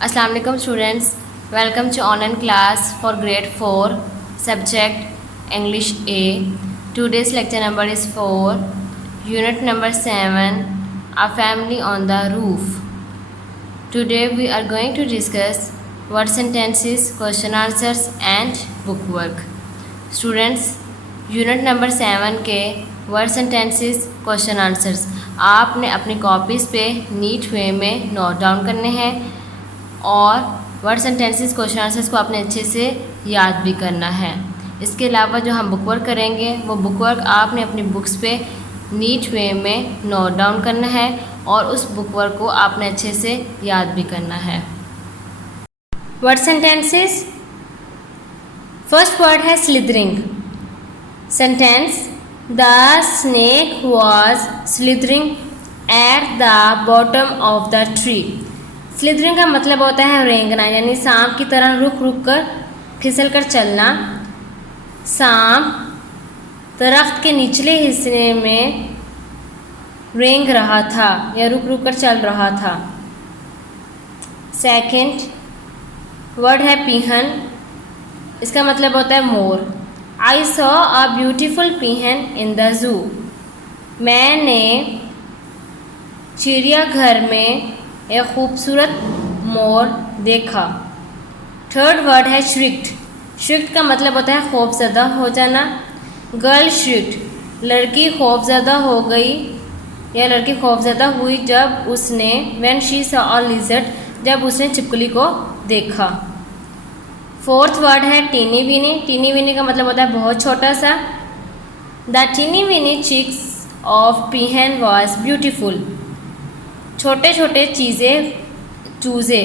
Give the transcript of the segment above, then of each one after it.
Assalamu alaikum students, welcome to online class for grade 4 subject English A. Today's lecture number is 4, unit number 7, A Family on the Roof. Today we are going to discuss word sentences, question answers and book work. Students, unit number 7 के word sentences question answers आपने अपनी copies पे NEET वे में note down करने हैं और word sentences question answers को आपने अच्छे से याद भी करना है। इसके अलावा जो हम बुक वर्क करेंगे वो बुक वर्क आपने अपनी बुक्स पे नीट वे में नोट डाउन करना है और उस बुक वर्क को आपने अच्छे से याद भी करना है। वर्ड सेंटेंसेस, फर्स्ट वर्ड है slithering. Sentence, the snake was slithering at the bottom of the tree. Slithering का मतलब होता है रेंगना, यानी सांप की तरह रुक रुक कर फिसल कर चलना। सांप दरख्त के निचले हिस्से में रेंग रहा था या रुक रुक कर चल रहा था। सेकंड वर्ड है पीहन, इसका मतलब होता है मोर। I saw a beautiful peahen in the zoo. मैंने चिड़ियाघर में एक खूबसूरत मोर देखा। थर्ड वर्ड है श्रिक्ड। श्रिक्ड का मतलब होता है खौफज़दा हो जाना। गर्ल श्रिक्ड, लड़की खौफज़दा हो गई या लड़की खौफज़दा हुई जब उसने when she saw a lizard, जब उसने छिपकली को देखा। फोर्थ वर्ड है टीनी वीनी। टीनी वीनी का मतलब होता है बहुत छोटा सा। The teeny weeny chicks of peahen was beautiful. छोटे छोटे चूज़े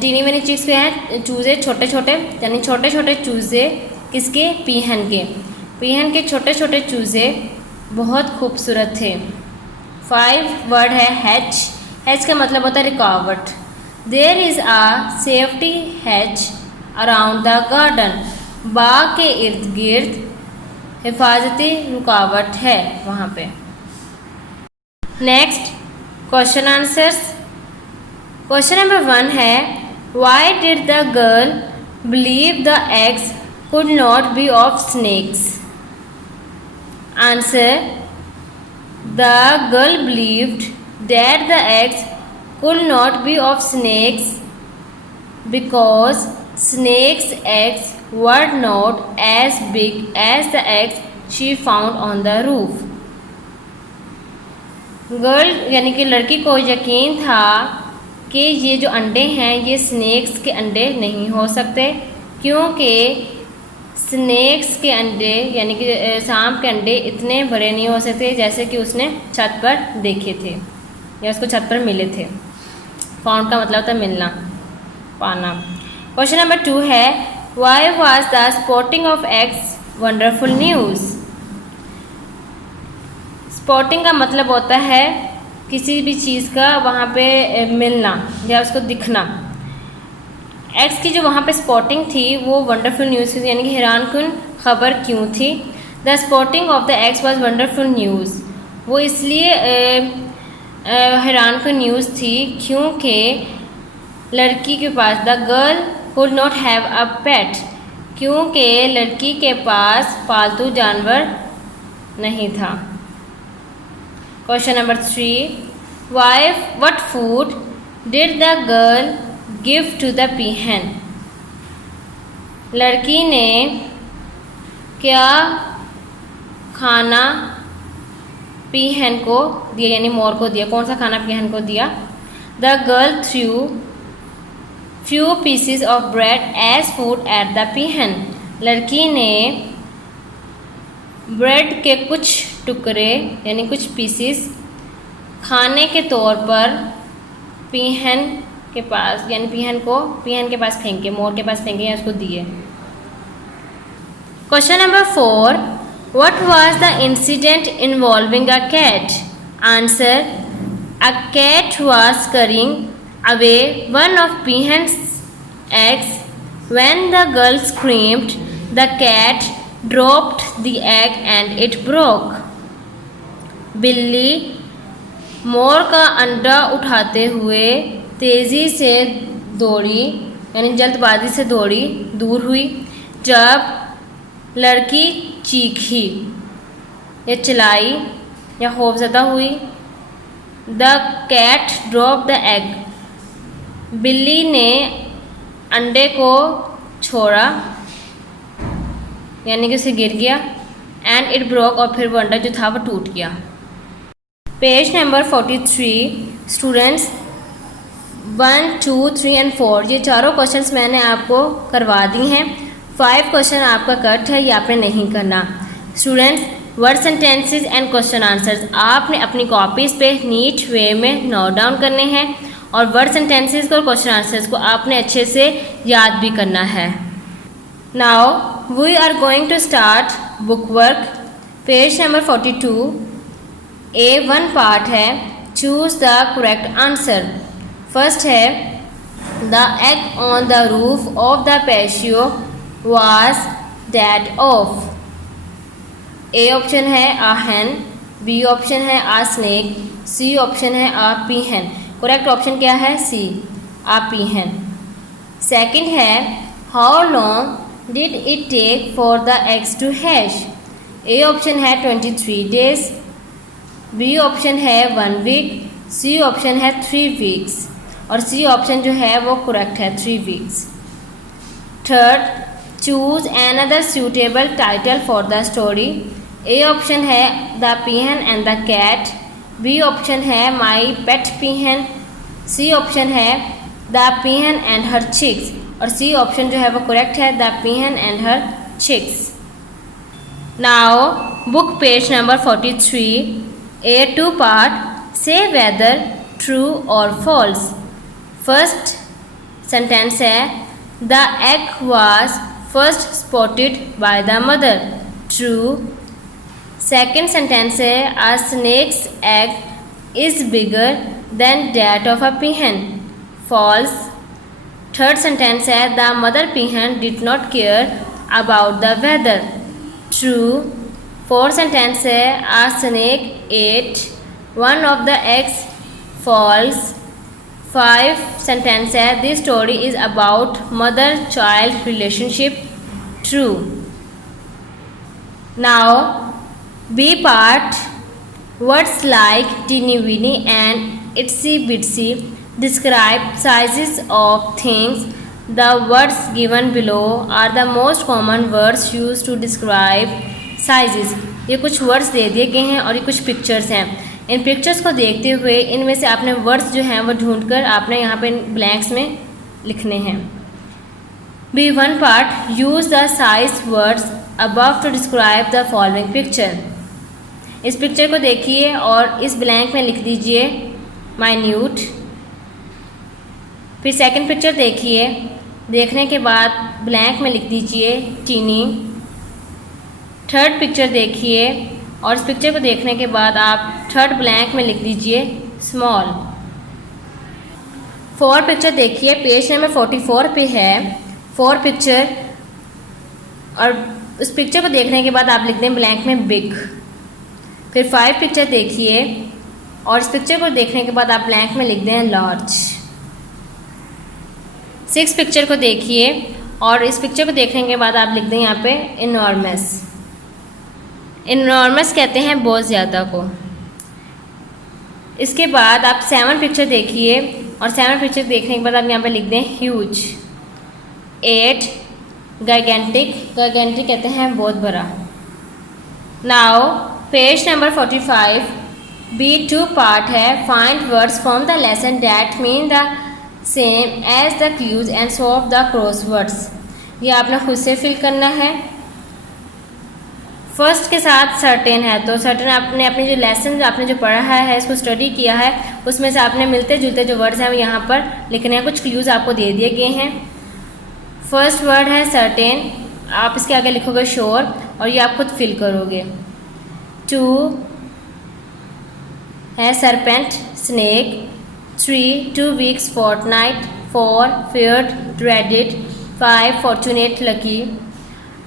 टीनी वीनी चिक्स के हैं चूज़े छोटे छोटे, यानी छोटे छोटे चूज़े किसके? पीहन के। पीहन के छोटे छोटे चूज़े बहुत खूबसूरत थे। 5 वर्ड है हैच। हैच का मतलब होता है रुकावट। There is a safety hedge around the garden. बाग के इर्द गिर्द हिफाजती रुकावट है वहाँ पे। Next question answers. Question number 1 है, why did the girl believe the eggs could not be of snakes? Answer, the girl believed that the eggs could not be of snakes because snakes' eggs were not as big as the eggs she found on the roof. Girl यानी कि लड़की को यकीन था कि ये जो अंडे हैं ये स्नेक्स के अंडे नहीं हो सकते, क्योंकि स्नेक्स के अंडे यानी कि सांप के अंडे इतने बड़े नहीं हो सकते जैसे कि उसने छत पर देखे थे या उसको छत पर मिले थे। फाउंड का मतलब होता है मिलना, पाना। क्वेश्चन नंबर 2 है, why was the spotting of eggs wonderful news? Spotting का मतलब होता है किसी भी चीज़ का वहाँ पे मिलना या उसको दिखना। एग्स की जो वहाँ पे स्पॉटिंग थी वो वंडरफुल न्यूज़ थी, यानी कि हैरानकुन खबर क्यों थी? The spotting of the eggs was wonderful news, वो इसलिए हैरान को न्यूज़ थी क्योंकि लड़की के पास, the girl could not have a pet, क्योंकि लड़की के पास पालतू जानवर नहीं था। Question number 3, why what food did the girl give to the peahen? लड़की ने क्या खाना पीहन को दिया, यानी मोर को दिया? कौन सा खाना पीहन को दिया? The girl threw few pieces of bread as food at the peahen. लड़की ने ब्रेड के कुछ टुकड़े यानी कुछ पीसीस खाने के तौर पर पीहन के पास, यानी पीहन के पास फेंके, मोर के पास फेंके या उसको दिए। Question number 4, what was the incident involving a cat? Answer, a cat was carrying away one of peahen's eggs. When the girl screamed, the cat dropped the egg and it broke. बिल्ली मोर का अंडा उठाते हुए तेज़ी से दौड़ी यानी जल्दबाजी से दौड़ी, दूर हुई। जब लड़की चीखी या चिल्लाई या खौफज़दा हुई। The cat drop the egg, बिल्ली ने अंडे को छोड़ा यानी कि उसे गिर गया। एंड इट ब्रोक, और फिर वो अंडा जो था वो टूट गया। पेज नंबर 43 स्टूडेंट्स 1, 2, 3 एंड 4 ये चारों क्वेश्चंस मैंने आपको करवा दी हैं। 5 क्वेश्चन आपका कट है, ये आपने नहीं करना। Students word sentences and question answers आपने अपनी कॉपीज़ पे नीट वे में नोट डाउन करने हैं और वर्ड सेंटेंसेस को और क्वेश्चन आंसर्स को आपने अच्छे से याद भी करना है। Now we are going to start book work. Page number 42 A1 part है choose the correct answer. First है the egg on the roof of the patio was that of. A option है आ hen, बी ऑप्शन है आ snake, सी option है आ peahen। Correct option क्या है? C a peahen। Second है how long did it take for the eggs to hatch. A option है 23 days, B option है 1 week, सी option है 3 weeks और C option जो है वो करेक्ट है 3 weeks. Third choose another suitable title for the story. A option है the peahen and the cat, B option है my pet peahen, C option है the peahen and her chicks और C option जो है वो correct है the peahen and her chicks. Now book page number 43 A2 part से whether true or false. First sentence है the egg was first spotted by the mother, true. Second sentence है a snake's egg is bigger than that of a peahen, false. Third sentence है the mother peahen did not care about the weather, true. Fourth sentence है a snake ate one of the eggs, false. 5 sentence है this story is about mother child relationship, true. Now B part words like teeny weeny and itsy bitsy describe sizes of things. The words given below are the most common words use to describe sizes. ये कुछ words दे दिए गए हैं और ये कुछ pictures हैं। इन pictures को देखते हुए इनमें से आपने वर्ड्स जो हैं वो ढूंढकर आपने यहाँ पे ब्लैंक्स में लिखने हैं। B1 part use the size words above to describe the following picture. इस पिक्चर को देखिए और इस ब्लैंक में लिख दीजिए माइन्यूट। फिर सेकंड पिक्चर देखिए, देखने के बाद ब्लैंक में लिख दीजिए टीनी। थर्ड पिक्चर देखिए और इस पिक्चर को देखने के बाद आप थर्ड ब्लैंक में लिख दीजिए स्मॉल। फोर्थ पिक्चर देखिए, पेज नंबर 44 पे है 4 पिक्चर और उस पिक्चर को देखने के बाद आप लिख दें ब्लैंक में बिग। फिर 5 पिक्चर देखिए और इस पिक्चर को देखने के बाद आप ब्लैंक में लिख दें लार्ज। 6 पिक्चर को देखिए और इस पिक्चर को देखने के बाद आप लिख दें यहाँ पे इनॉर्मस। इनॉर्मस कहते हैं बहुत ज़्यादा को। इसके बाद आप 7 पिक्चर देखिए और 7 पिक्चर देखने के बाद आप यहाँ पे लिख दें ह्यूज। 8 गाइगेंटिक, गाइगेंटिक कहते हैं बहुत बड़ा। Now page number 45 B2 part है find words from the lesson that mean the same as the clues and solve the crosswords. ये आपने खुद से फिल करना है। फर्स्ट के साथ सर्टेन है तो सर्टेन आपने अपने जो लेसन आपने जो पढ़ा है इसको स्टडी किया है उसमें से आपने मिलते जुलते जो वर्ड्स हैं वो यहाँ पर लिखने हैं। कुछ क्लूज आपको दे दिए गए हैं। फर्स्ट वर्ड है सर्टेन, आप इसके आगे लिखोगे श्योर और ये आप खुद फिल करोगे। 2 है serpent snake, 3 2 weeks fortnight, 4 feared dreaded, 5 fortunate lucky.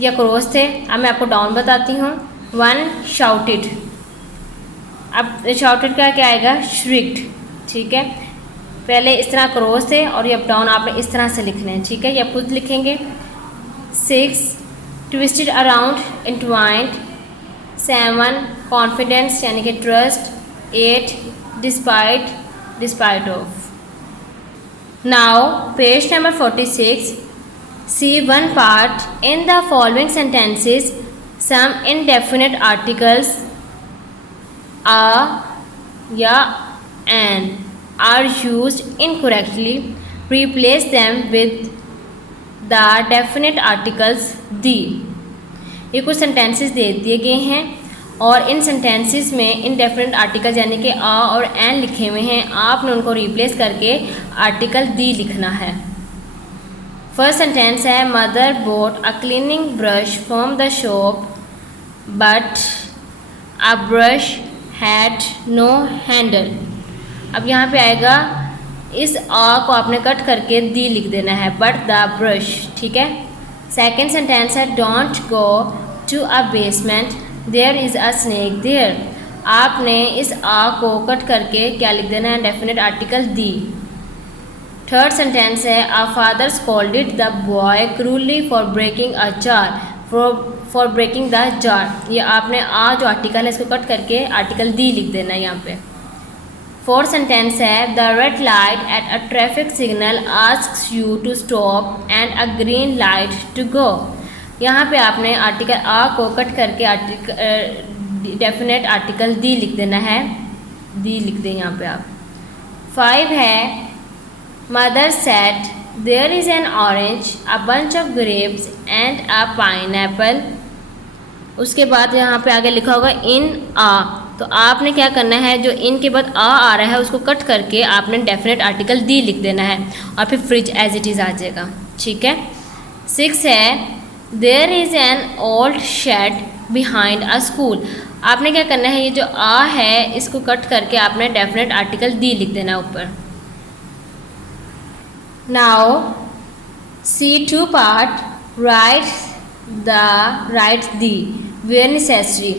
या क्रॉस थे। अब मैं आपको डाउन बताती हूँ। 1 शाउटेड, अब शाउटेड का क्या आएगा श्रिक्ड, ठीक है। पहले इस तरह क्रॉस थे और ये अप डाउन आपने इस तरह से लिखने हैं, ठीक है। ये आप खुद लिखेंगे। 6 ट्विस्टेड अराउंड इंटवाइंड, 7 कॉन्फिडेंस यानी कि trust, 8 despite of. Now page number 46, see one part in the following sentences some indefinite articles a या an are used incorrectly. Replace them with the definite articles the। ये कुछ sentences दे दिए गए हैं और इन sentences में इनडेफिनेट आर्टिकल्स यानी कि आ और एन लिखे हुए हैं। आपने उनको रिप्लेस करके आर्टिकल दी लिखना है। फर्स्ट सेंटेंस है mother bought a cleaning brush from the shop but a brush had no handle. अब यहाँ पे आएगा इस आ को आपने कट करके दी लिख देना है, बट द ब्रश, ठीक है। सेकेंड सेंटेंस है don't go to a basement there is a snake there. आपने इस आ को कट करके क्या लिख देना है, definite article the. Third sentence है a father scolded the boy cruelly for breaking a jar, for breaking the jar. ये आपने आ जो आर्टिकल है इसको कट करके आर्टिकल दी लिख देना है यहाँ पे। फोर्थ सेंटेंस है the red light at a traffic signal asks you to stop and a green light to go. यहाँ पे आपने आर्टिकल आ को कट करके आर्टिकल डेफिनेट आर्टिकल दी लिख देना है, दी लिख दें यहाँ पे आप। 5 है mother said there is an orange a bunch of grapes and a pineapple. उसके बाद यहाँ पे आगे लिखा होगा इन आ, तो आपने क्या करना है, जो इन के बाद आ रहा है उसको कट करके आपने डेफिनेट आर्टिकल दी लिख देना है और फिर फ्रिज एज इट इज़ आ जाएगा, ठीक है। 6 है there is an old shed behind a school. आपने क्या करना है, ये जो आ है इसको कट करके आपने डेफिनेट आर्टिकल दी लिख देना ऊपर। Now C two part write the where necessary,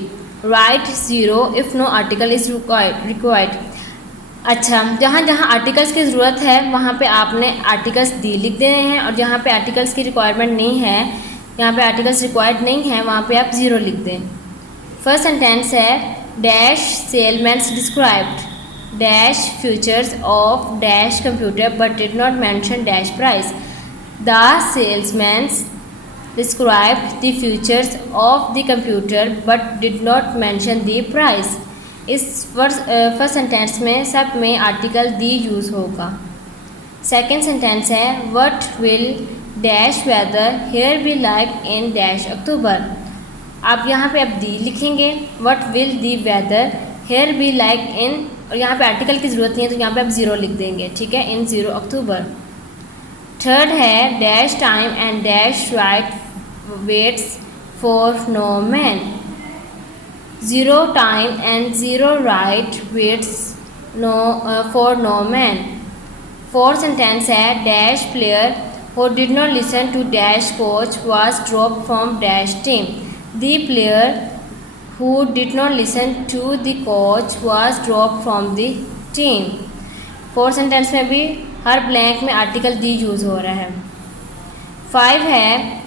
write 0 if no article is required. अच्छा, जहाँ जहाँ आर्टिकल्स की ज़रूरत है वहाँ पे आपने आर्टिकल्स दी लिख देने हैं और जहाँ पे आर्टिकल्स की रिक्वायरमेंट नहीं है, यहाँ पे आर्टिकल्स रिक्वायर्ड नहीं है, वहाँ पे आप 0 लिख दें। फर्स्ट सेंटेंस है dash salesman's described dash features of dash computer but did not mention dash price. The salesman's described the features of the computer but did not mention the price। इस first sentence में सब में article the use होगा। Second sentence है what will dash weather here be like in dash October. आप यहाँ पे अब दी लिखेंगे, what will the weather here be like in, और यहाँ पे आर्टिकल की ज़रूरत नहीं है तो यहाँ पे आप 0 लिख देंगे, ठीक है, इन 0 अक्टूबर। थर्ड है dash time and dash right waits for no man। 0 time and 0 right waits for no man। Fourth sentence है dash player who did not listen to dash coach was dropped from dash team। The player who did not listen to the coach was dropped from the team। Fourth sentence में भी हर blank में article the use हो रहा है। 5 है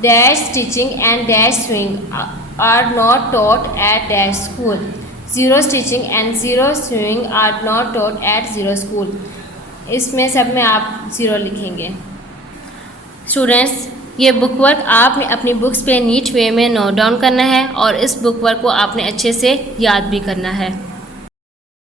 dash stitching and dash swing are not taught at dash school. 0 stitching and 0 swing are not taught at 0 school. इसमें सब में आप 0 लिखेंगे। स्टूडेंट्स, ये बुक वर्क आपने अपनी बुक्स पे नीट वे में नोट डाउन करना है और इस बुक वर्क को आपने अच्छे से याद भी करना है।